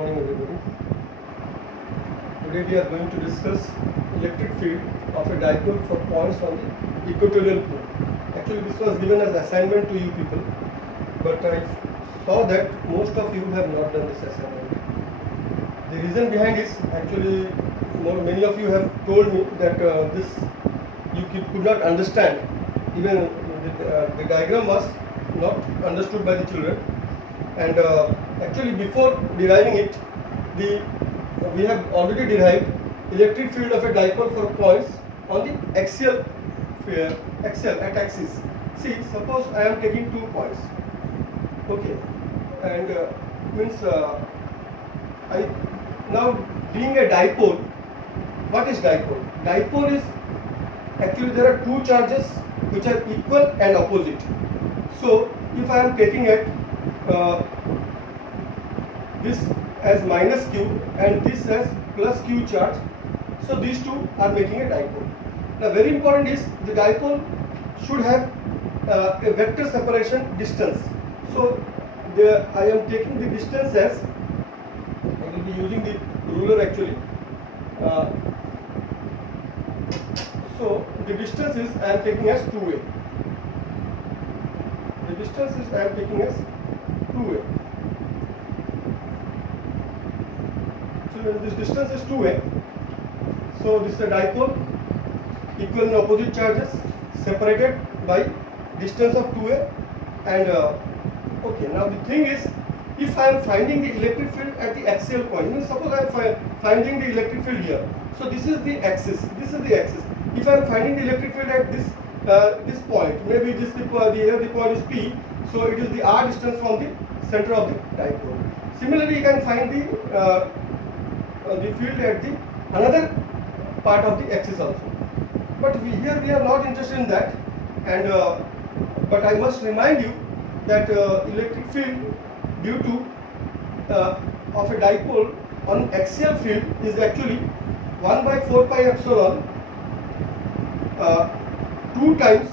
morning everybody. Today we are going to discuss electric field of a dipole for points on the equatorial plane. Actually this was given as assignment to you people, but I saw that most of you have not done this assignment. The reason behind is actually many of you have told me that this you could not understand, even the diagram was not understood by the children, and actually before deriving it, we have already derived electric field of a dipole for points on the axial at axis. See, suppose I am taking 2 points, okay, and means I now being a dipole. What is dipole? Dipole is actually there are 2 charges which are equal and opposite. So if I am taking it this as minus q and this as plus q charge, so these 2 are making a dipole. Now very important is the dipole should have a vector separation distance. So I am taking the distance as, I will be using the ruler actually. So the distance is I am taking as 2a. The distance is I am taking as 2a. So this distance is 2a. So this is a dipole, equal and opposite charges separated by distance of 2a. And okay, now the thing is, if I am finding the electric field at the axial point, means suppose I am finding the electric field here. So this is the axis. This is the axis. If I am finding the electric field at this point, maybe here the point is P, so it is the r distance from the center of the dipole. Similarly, you can find the field at the another part of the axis also. But here we are not interested in that, and but I must remind you that electric field due to of a dipole on axial field is actually 1 by 4 pi epsilon 2 times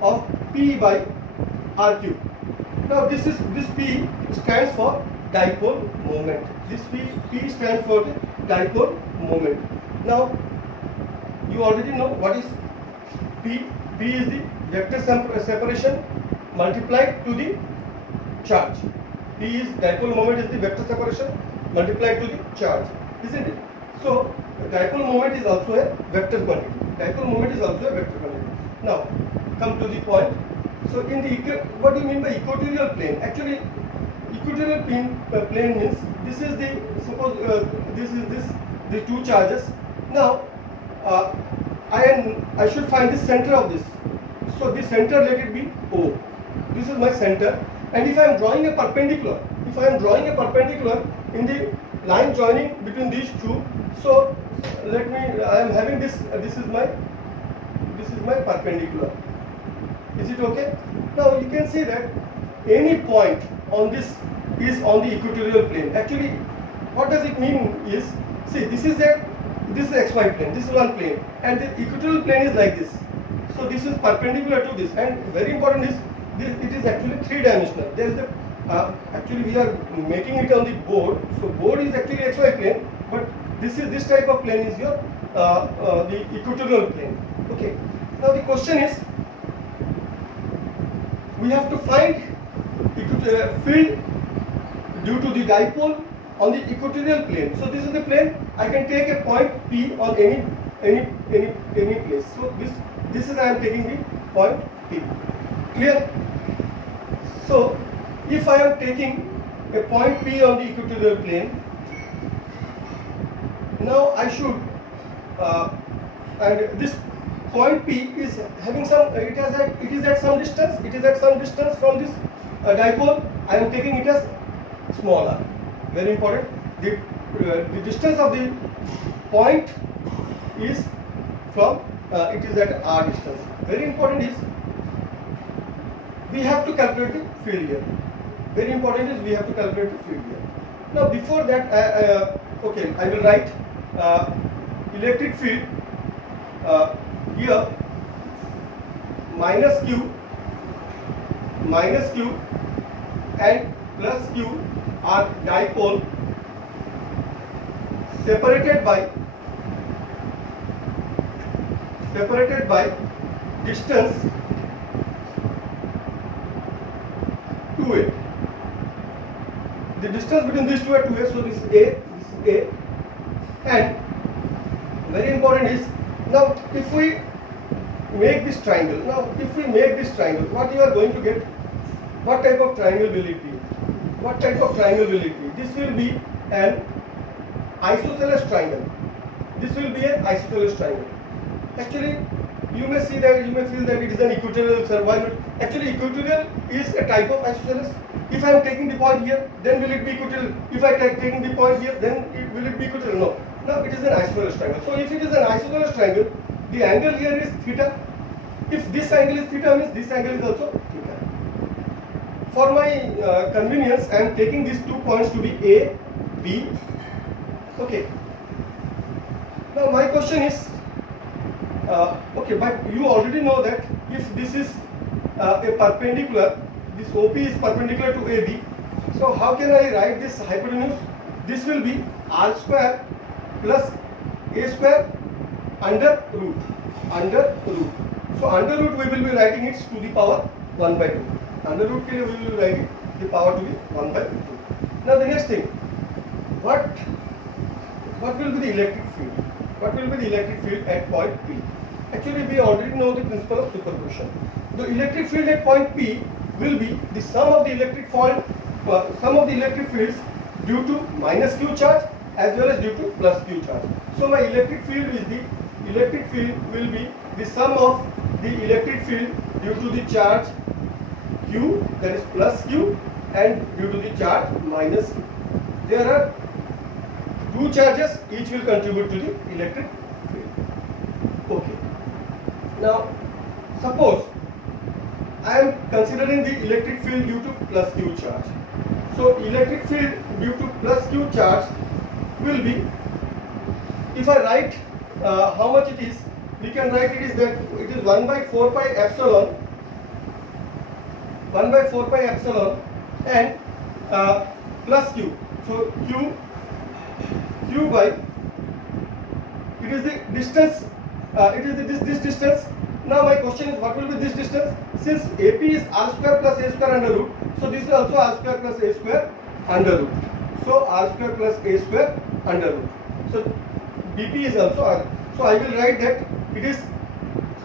of P by R cube. Now this P stands for dipole moment. This P stands for the dipole moment. Now you already know what is P. P is the vector separation multiplied to the charge. P is dipole moment is the vector separation multiplied to the charge, isn't it? So dipole moment is also a vector quantity. Dipole moment is also a vector quantity. Now come to the point. So in the what do you mean by equatorial plane? Actually, equatorial plane means this is the suppose this is the 2 charges. Now I should find the center of this. So the center, let it be O. This is my center. And if I am drawing a perpendicular, in the line joining between these 2, so I am having this. This is my perpendicular. Is it okay? Now you can see that any point on this is on the equatorial plane. Actually, what does it mean is, see, this is XY plane. This is one plane, and the equatorial plane is like this. So this is perpendicular to this, and very important is it is actually 3-dimensional. There is actually we are making it on the board. So board is actually XY plane, but this type of plane is your the equatorial plane. Okay. Now the question is, we have to find field due to the dipole on the equatorial plane. So this is the plane. I can take a point P on any place. So this is I am taking the point P. Clear? So if I am taking a point P on the equatorial plane, now I should and this point P is having some. It is at some distance. It is at some distance from this dipole. I am taking it as small r. Very important. The distance of the point is from it is at r distance. Very important is we have to calculate the field here. Very important is we have to calculate the field here. Now before that, okay, I will write electric field here minus q and plus q are dipole separated by distance 2a. The distance between these two are 2a, so this is a, this is a, and very important is, now if we make this triangle, what you are going to get, what type of triangle will it be? What type of triangle will it be? This will be an isosceles triangle. This will be an isosceles triangle. Actually, you may feel that it is an equatorial, sir. Why not? Actually, equatorial is a type of isosceles. If I am taking the point here, then will it be equatorial? If I taking the point here, then will it be equatorial? No. Now it is an isosceles triangle. So if it is an isosceles triangle, the angle here is theta. If this angle is theta, means this angle is also theta. For my convenience, I am taking these 2 points to be A, B. Okay. Now my question is, okay, but you already know that if this is a perpendicular, this OP is perpendicular to AB. So how can I write this hypotenuse? This will be R square plus A square under root. So under root we will be writing it to the power 1 by 2. Under root we will be writing the power to be 1 by 2. Now the next thing, what will be the electric field? What will be the electric field at point P? Actually, we already know the principle of superposition. The electric field at point P will be the sum of the electric fields due to minus q charge as well as due to plus q charge. So my electric field will be the sum of the electric field due to the charge q, that is plus q, and due to the charge minus q. There are two charges, each will contribute to the electric field. Okay. Now, suppose I am considering the electric field due to plus q charge. So, electric field due to plus q charge will be, if I write how much it is, we can write it is 1 by 4 pi epsilon, and plus q. So, q by, it is the distance, this distance. Now my question is, what will be this distance? Since AP is r square plus a square under root, so this is also r square plus a square under root. So r square plus a square under root. So BP is also r. So I will write that it is,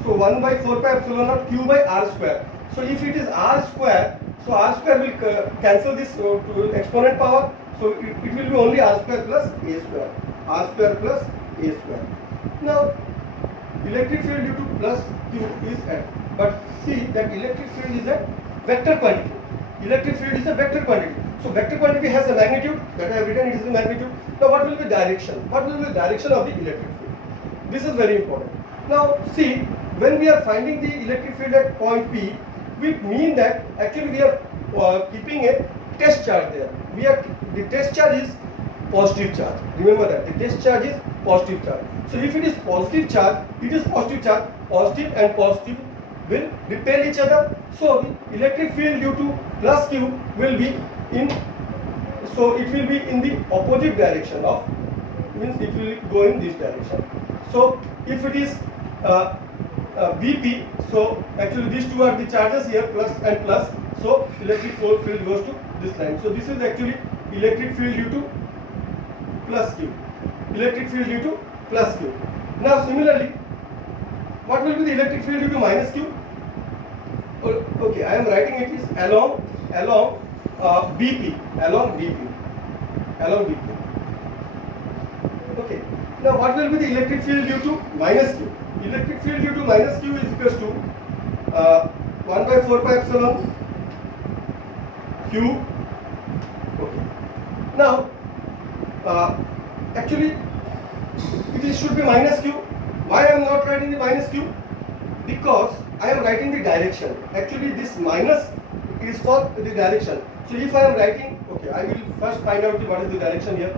so 1 by 4 pi epsilon naught q by r square. So if it is r square, so r square will cancel this to exponent power. So it will be only r square plus a square. R square plus a square. Now electric field due to plus q is at, but see that electric field is a vector quantity. Electric field is a vector quantity. So vector quantity has a magnitude, that I have written, it is the magnitude. Now what will be direction? What will be the direction of the electric field? This is very important. Now see, when we are finding the electric field at point P, we mean that actually we are keeping a test charge there. The test charge is positive charge. Remember that the test charge is positive charge. So if it is positive charge, it is positive charge. Positive and positive will repel each other. So the electric field due to plus q will be in. So it will be in the opposite direction of, means it will go in this direction. So if it is BP, so actually these two are the charges here, plus and plus. So electric field goes to this line. So this is actually electric field due to plus q. Electric field due to plus q. Now similarly, what will be the electric field due to minus q? Okay, I am writing it is along BP. Okay. Now what will be the electric field due to minus q? Electric field due to minus q is equals to 1 by 4 pi epsilon q. Okay. Now actually it should be minus q. Why I am not writing the minus q? Because I am writing the direction. Actually this minus is for the direction. So if I am writing, okay, I will first find out what is the direction here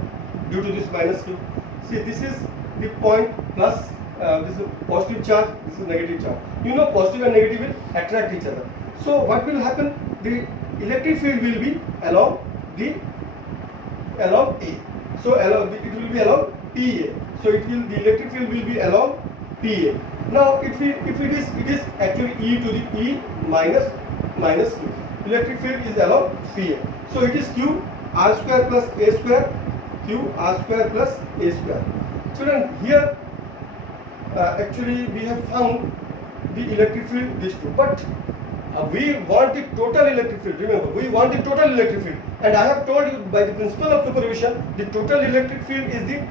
due to this minus q. See, this is the point plus, this is positive charge, this is negative charge. You know positive and negative will attract each other. So what will happen? The electric field will be along A. So it will be along PA. So the electric field will be along PA. Now if it is actually E to the E minus Q. Electric field is along PA. So it is Q R square plus A square, Q R square plus A square. Children, here actually we have found the electric field, these two, but we want the total electric field. Remember, we want the total electric field, and I have told you by the principle of superposition, the total electric field is the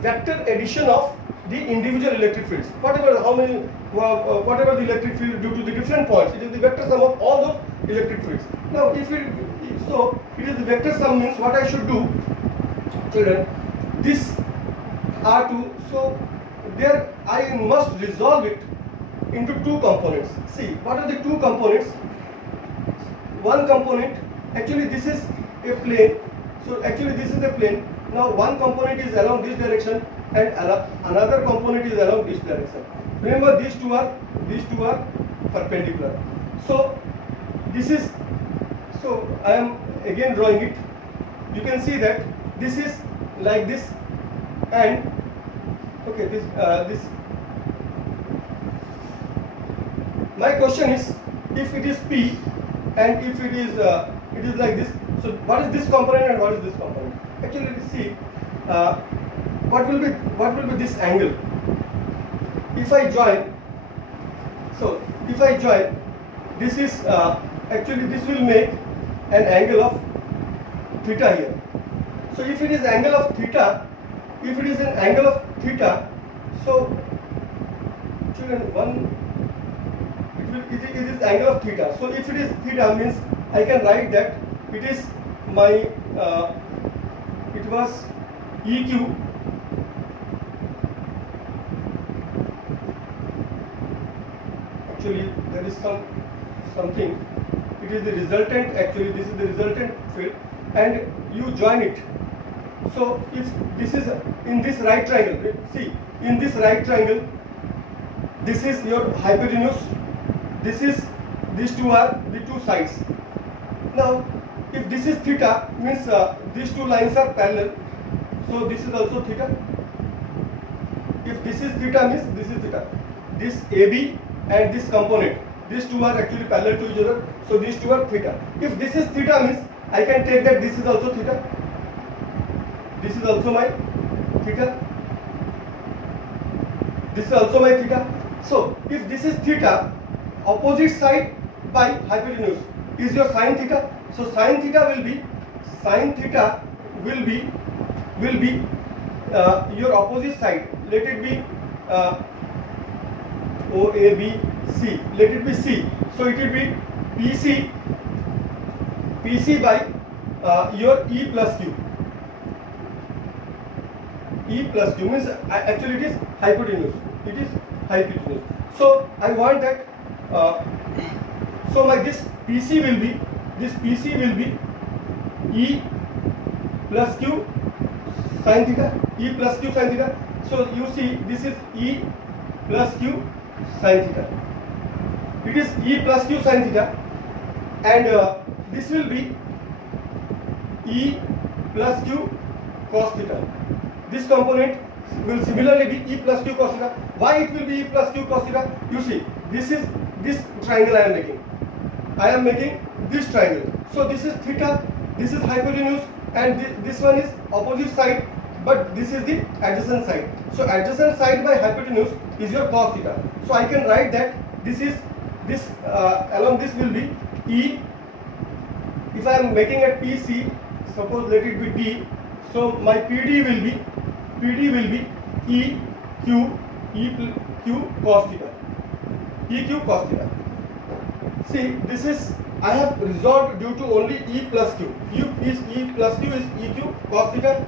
vector addition of the individual electric fields. Whatever the electric field due to the different points, it is the vector sum of all those electric fields. Now, it is the vector sum means what I should do, children. This R2, so there I must resolve it into two components. See, what are the two components? One component, actually this is a plane. So actually this is a plane. Now one component is along this direction and another component is along this direction. Remember, these two are perpendicular. So this is, so I am again drawing it. You can see that this is like this, and okay, this. My question is, if it is P and if it is like this, so what is this component and what is this component? Actually, see, what will be this angle? If I join, so if I join, this is actually this will make an angle of theta here. So if it is angle of theta, so children, it is angle of theta. So if it is theta, means I can write that it is my it was EQ actually there is something, it is the resultant, actually this is the resultant field, and you join it. So if this is in this right triangle, see, in this right triangle, this is your hypotenuse, these two are the two sides. Now if this is theta, means these two lines are parallel, so this is also theta. If this is theta, means this is theta. This AB and this component, these two are actually parallel to each other, so these two are theta. If this is theta, means I can take that this is also theta, this is also my theta, this is also my theta. So if this is theta, opposite side by hypotenuse is your sine theta. So sine theta will be your opposite side. Let it be OABC. Let it be C. So it will be PC by your E plus Q. E plus Q means actually it is hypotenuse. It is hypotenuse. So I want that. So my this PC will be E plus Q sin theta. E plus Q sin theta. So you see, this is E plus Q sin theta. It is E plus Q sin theta, and this will be E plus Q cos theta. This component will similarly be E plus Q cos theta. Why it will be E plus Q cos theta? You see, this is this triangle I am making. I am making this triangle. So this is theta, this is hypotenuse, and this one is opposite side, but this is the adjacent side. So adjacent side by hypotenuse is your cos theta. So I can write that this is this along this will be E. If I am making a PC, suppose let it be D. So my PD will be E Q cos theta. EQ cos theta. See, this is I have resolved due to only E plus Q. E plus Q is EQ cos theta,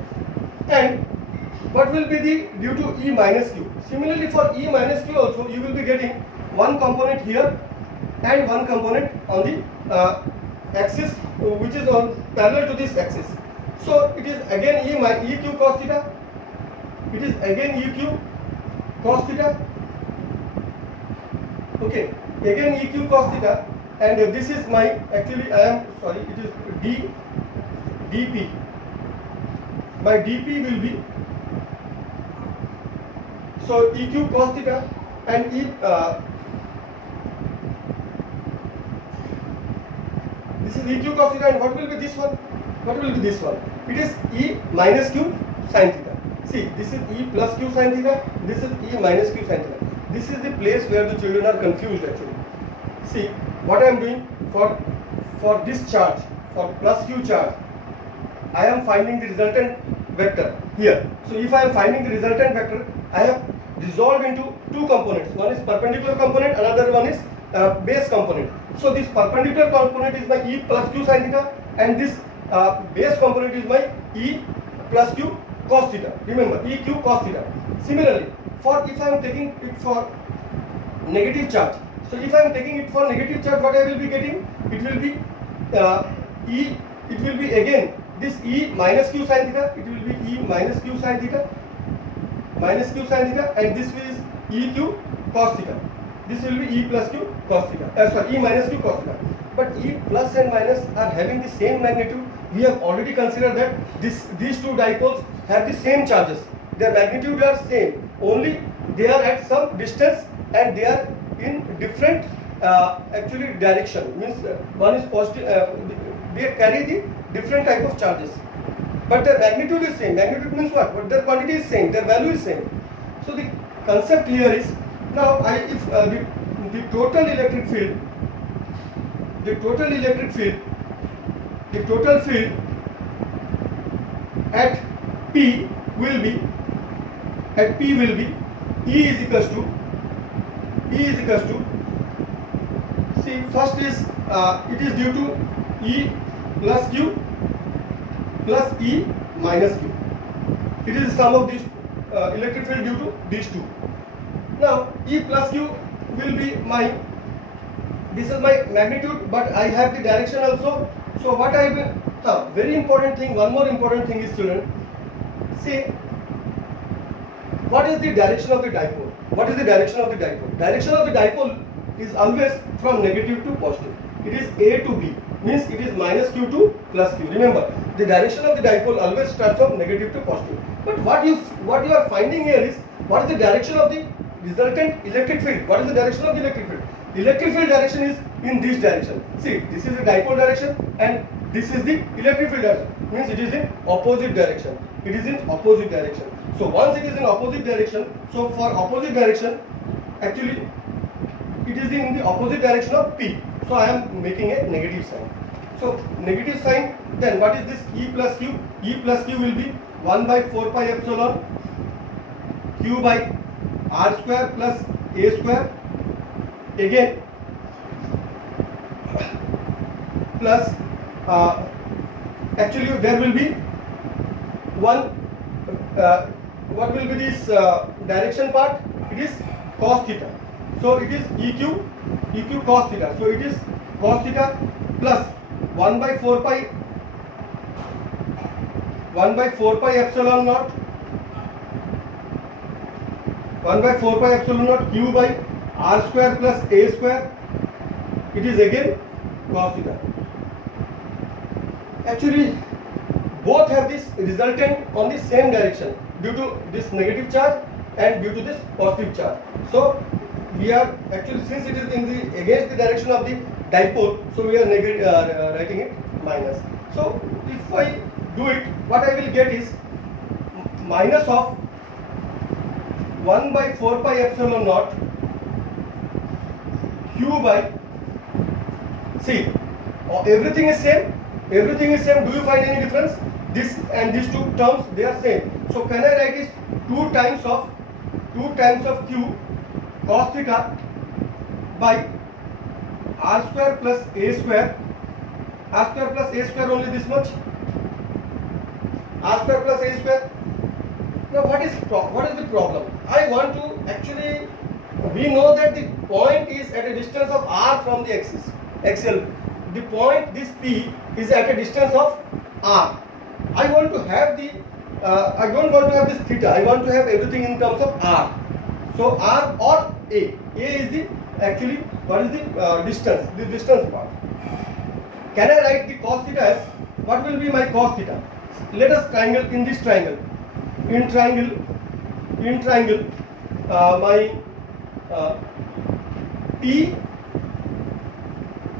and what will be the due to E minus Q? Similarly, for E minus Q also you will be getting one component here and one component on the axis which is on parallel to this axis. So it is again EQ cos theta. It is again EQ cos theta. Okay, again EQ cos theta, and this is my actually it is DP. My DP will be So E cube cos theta and this is E cube cos theta, and what will be this one? What will be this one? It is E minus q sin theta. See, this is E plus q sin theta, this is E minus q sin theta. This is the place where the children are confused actually. See, what I am doing for this charge, for plus q charge, I am finding the resultant vector here. So if I am finding the resultant vector, I have resolved into two components. One is perpendicular component, another one is base component. So this perpendicular component is my E plus q sin theta, and this base component is my E plus q cos theta. Remember, E q cos theta. Similarly, for if I am taking it for negative charge, so if I am taking it for negative charge, what I will be getting? It will be it will be again this E minus q sin theta. It will be E minus q sin theta, and this is E q cos theta. This will be E plus q cos theta. Sorry, E minus q cos theta. But E plus and minus are having the same magnitude. We have already considered that these two dipoles have the same charges. Their magnitude are same. Only they are at some distance and they are in different actually direction. Means one is positive. They carry the different type of charges. But their magnitude is same. Magnitude means what? But their quantity is same. Their value is same. So the concept here is, now if the total electric field, the total field at P will be E is equals to, see, first is it is due to E plus Q plus E minus Q. It is the sum of these electric field due to these two. Now E plus Q will be my, this is my magnitude, but I have the direction also. So what I will, very important thing, one more important thing is, children, see, what is the direction of the dipole? What is the direction of the dipole? Direction of the dipole is always from negative to positive. It is A to B, means it is minus Q to plus Q. Remember, the direction of the dipole always starts from negative to positive. But what you are finding here is, what is the direction of the resultant electric field? What is the direction of the electric field? The electric field direction is in this direction. See, this is the dipole direction and this is the electric field direction. Means it is in opposite direction. It is in opposite direction. So once it is in opposite direction, so for opposite direction, actually it is in the opposite direction of P. So I am making a negative sign. So negative sign, then what is this E plus Q? E plus Q will be 1 by 4 pi epsilon Q by R square plus A square, again plus actually there will be one what will be this direction part? It is cos theta. So it is EQ cos theta. So it is cos theta plus 1 by 4 pi epsilon naught, 1 by 4 pi epsilon naught Q by R square plus A square. It is again cos theta. Actually both have this resultant on the same direction due to this negative charge and due to this positive charge. So we are actually, since it is in the against the direction of the dipole, so we are writing it minus. So if I do it, what I will get is minus of 1 by 4 pi epsilon naught Q by, see, everything is same. Everything is same. Do you find any difference? This and these two terms, they are same. So can I write this 2 times of Q cos theta by R square plus A square. R square plus A square, only this much. R square plus A square. Now what is the problem? I want to actually, we know that the point is at a distance of R from the axial. The point, this P, is at a distance of R. I want to have the, I don't want to have this theta. I want to have everything in terms of R. So R or A. A is the, actually, what is the distance? The distance part. Can I write the cos theta as, what will be my cos theta? Let us triangle in this triangle. In triangle, my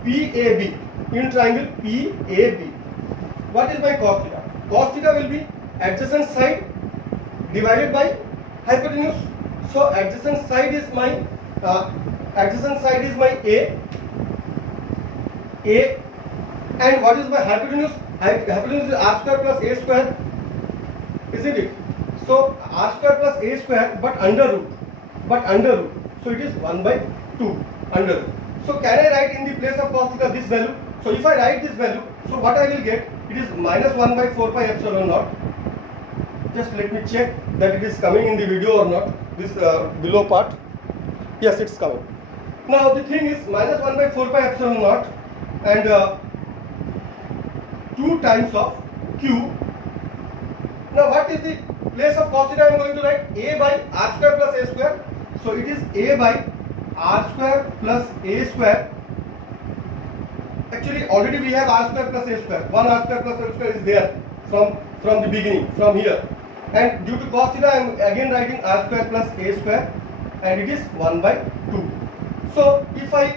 PAB, in triangle PAB. What is my cos theta? Cos theta will be adjacent side divided by hypotenuse. So adjacent side is my A, and what is my hypotenuse? Hypotenuse is r square plus a square, isn't it? So r square plus a square, but under root. So it is 1 by 2 under root. So can I write in the place of cos theta this value? So if I write this value, so what I will get? It is minus 1 by 4 pi epsilon naught. Just let me check that it is coming in the video or not. This below part. Yes, it's coming. Now the thing is minus 1 by 4 pi epsilon naught and 2 times of q. Now what is the place of cos theta? I am going to write a by r square plus a square. So it is a by r square plus a square. Actually already we have r square plus a square. 1 r square plus a square is there from the beginning, from here. And due to cos theta I am again writing r square plus a square, and it is 1 by 2. So if I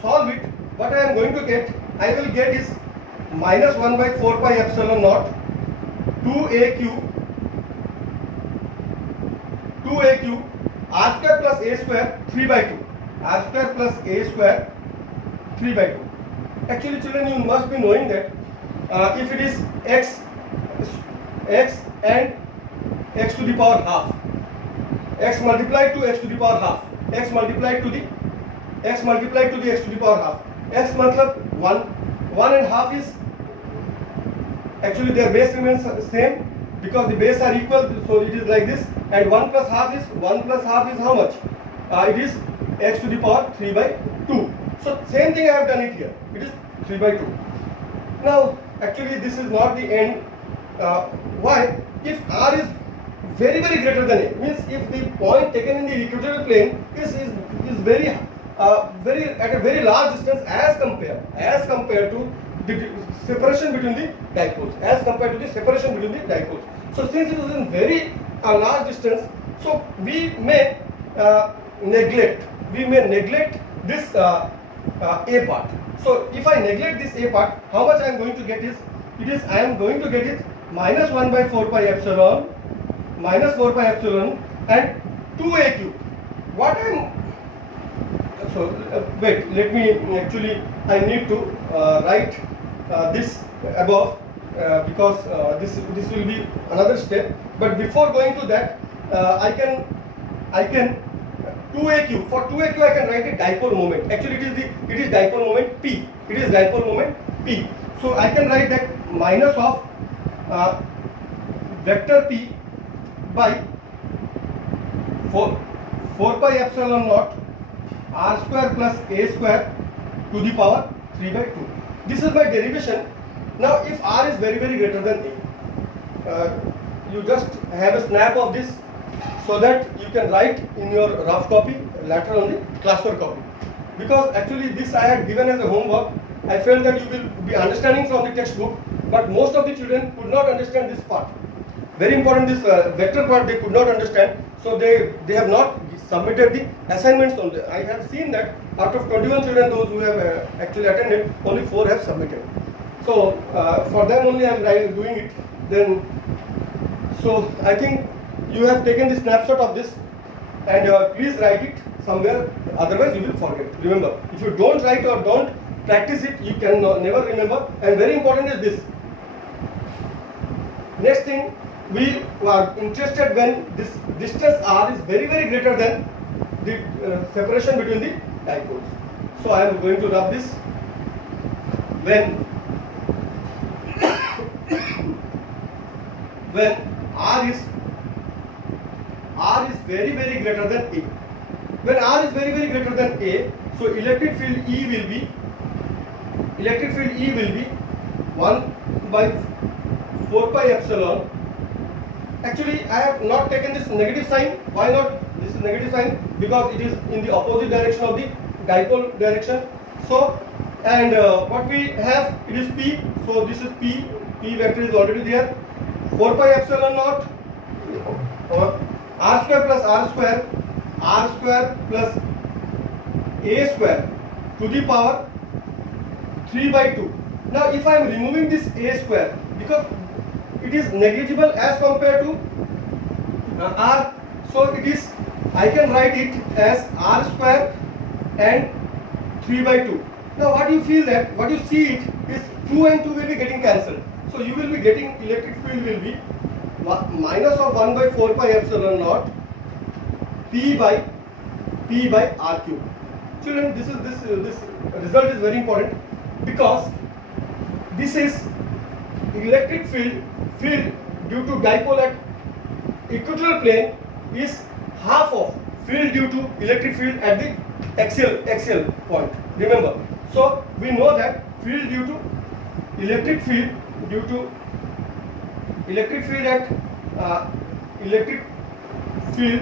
solve it, what I am going to get? I will get is minus 1 by 4 pi epsilon naught 2aq r square plus a square 3 by 2. R square plus a square 3 by 2. Actually children, you must be knowing that if it is x and x to the power half, x multiplied to x to the power half, x multiplied to the x to the power half, x matlab 1 and half is actually their base remains same because the base are equal, so it is like this, and 1 plus half is how much? It is x to the power 3 by 2. So same thing I have done it here. It is 3 by 2. Now actually this is not the end. Why? If r is very greater than a, means if the point taken in the equatorial plane is very at a very large distance as compared to the separation between the dipoles, So since it is in very large distance, so we may neglect this a part. So if I neglect this a part, how much I am going to get is, I am going to get it minus 1 by 4 pi epsilon and 2aq. What I am, so wait, let me actually, I need to write this above because this will be another step. But before going to that, I can 2aq. For 2aq I can write a dipole moment. Actually it is dipole moment P. So I can write that minus of vector P by 4 pi epsilon naught r square plus a square to the power 3 by 2. This is my derivation. Now if r is very greater than a, you just have a snap of this so that you can write in your rough copy later on the classwork copy. Because actually this I had given as a homework. I felt that you will be understanding from the textbook, but most of the children could not understand this part. Very important, this vector part they could not understand, so they have not submitted the assignments on the. I have seen that out of 21 children, those who have actually attended, only 4 have submitted. So for them only I am doing it. Then, so I think you have taken the snapshot of this, and please write it somewhere. Otherwise, you will forget. Remember, if you don't write or don't practice it, you can never remember. And very important is this. Next thing, we are interested when this distance r is very greater than the separation between the dipoles. So I am going to rub this. When r is very greater than a. When r is very greater than a, so electric field E will be 1 by 4 pi epsilon. Actually, I have not taken this negative sign. Why not? This is negative sign because it is in the opposite direction of the dipole direction. So, and what we have, it is P. So this is P. P vector is already there. 4 pi epsilon naught or r square plus r square r square plus a square to the power 3 by 2. Now if I am removing this a square, because it is negligible as compared to r, so it is, I can write it as r square and 3 by 2. Now what you feel that, what you see it is 2 and 2 will be getting cancelled. So you will be getting, electric field will be minus of 1 by 4 pi epsilon naught P by r cube. Children, this result is very important, because this is electric field due to dipole at equatorial plane is half of field due to electric field at the axial point. Remember, so we know that field due to electric field at electric field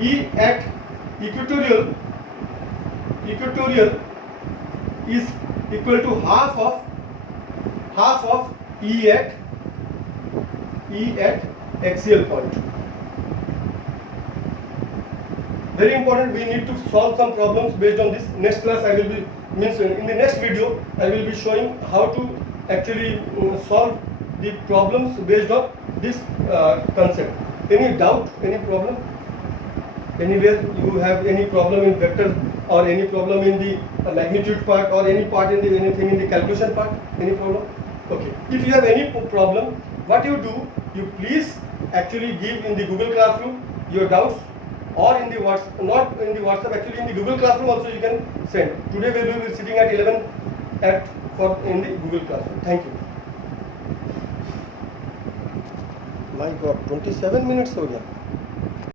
E at equatorial is equal to half of E at axial point. Very important, we need to solve some problems based on this. Next class I will be, in the next video I will be showing how to actually solve the problems based on this concept. Any doubt, any problem? Anywhere you have any problem in vector, or any problem in the magnitude part, or any part in the anything in the calculation part? Any problem? Okay. If you have any problem, what you do, you please actually give in the Google Classroom your doubts, or in the WhatsApp, not in the WhatsApp, actually in the Google Classroom also you can send. Today we will be sitting at 11 in the Google Classroom. Thank you. My God, 27 minutes हो गया.